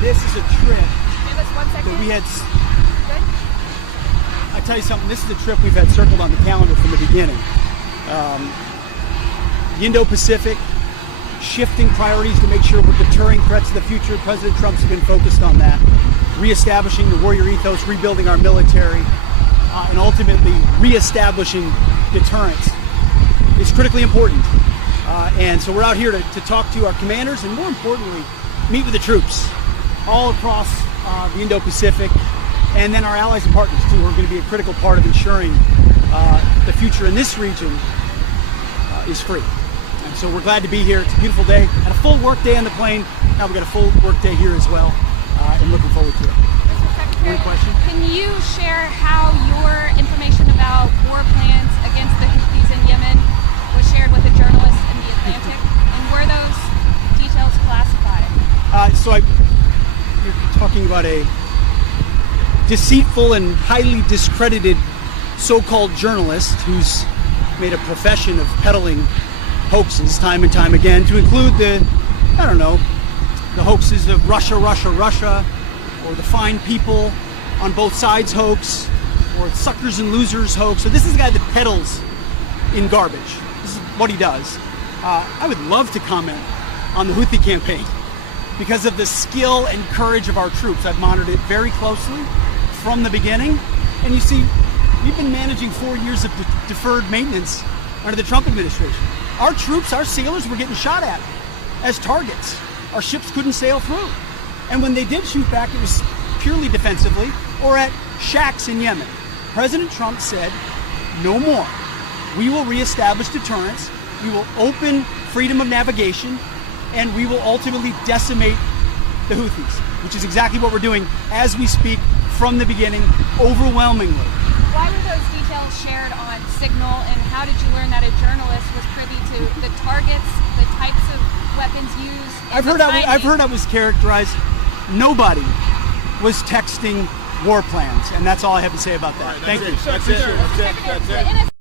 This is a trip Give us 1 second. that we had. Good. I tell you something. This is a trip we've had circled on the calendar from the beginning. The Indo-Pacific, shifting priorities to make sure we're deterring threats to the future. President Trump's been focused on that, reestablishing the warrior ethos, rebuilding our military, and ultimately reestablishing deterrence is critically important. And so we're out here to talk to our commanders and, more importantly, meet with the troops all across the Indo-Pacific, and then our allies and partners too, who are going to be a critical part of ensuring the future in this region is free. And so we're glad to be here. It's a beautiful day. Had a full work day on the plane. Now we've got a full work day here as well, and looking forward to it. Mr. Secretary, Any question? can you share how your information about war plans against the Houthis in Yemen was shared with a journalist in the Atlantic, and were those details classified? You're talking about a deceitful and highly discredited so-called journalist who's made a profession of peddling hoaxes time and time again, to include the hoaxes of Russia, or the fine people on both sides hoax, or suckers and losers hoax. So this is a guy that peddles in garbage. This is what he does. I would love to comment on the Houthi campaign because of the skill and courage of our troops. I've monitored it very closely from the beginning. And you see, we've been managing 4 years of deferred maintenance under the Trump administration. Our troops, our sailors were getting shot at as targets. Our ships couldn't sail through. And when they did shoot back, it was purely defensively or at shacks in Yemen. President Trump said, no more. We will reestablish deterrence. We will open freedom of navigation, and we will ultimately decimate the Houthis, which is exactly what we're doing as we speak from the beginning, overwhelmingly. Why were those details shared on Signal, and how did you learn that a journalist was privy to the targets, the types of weapons used? I've heard I was characterized. Nobody was texting war plans, and that's all I have to say about that. Thank you. That's it.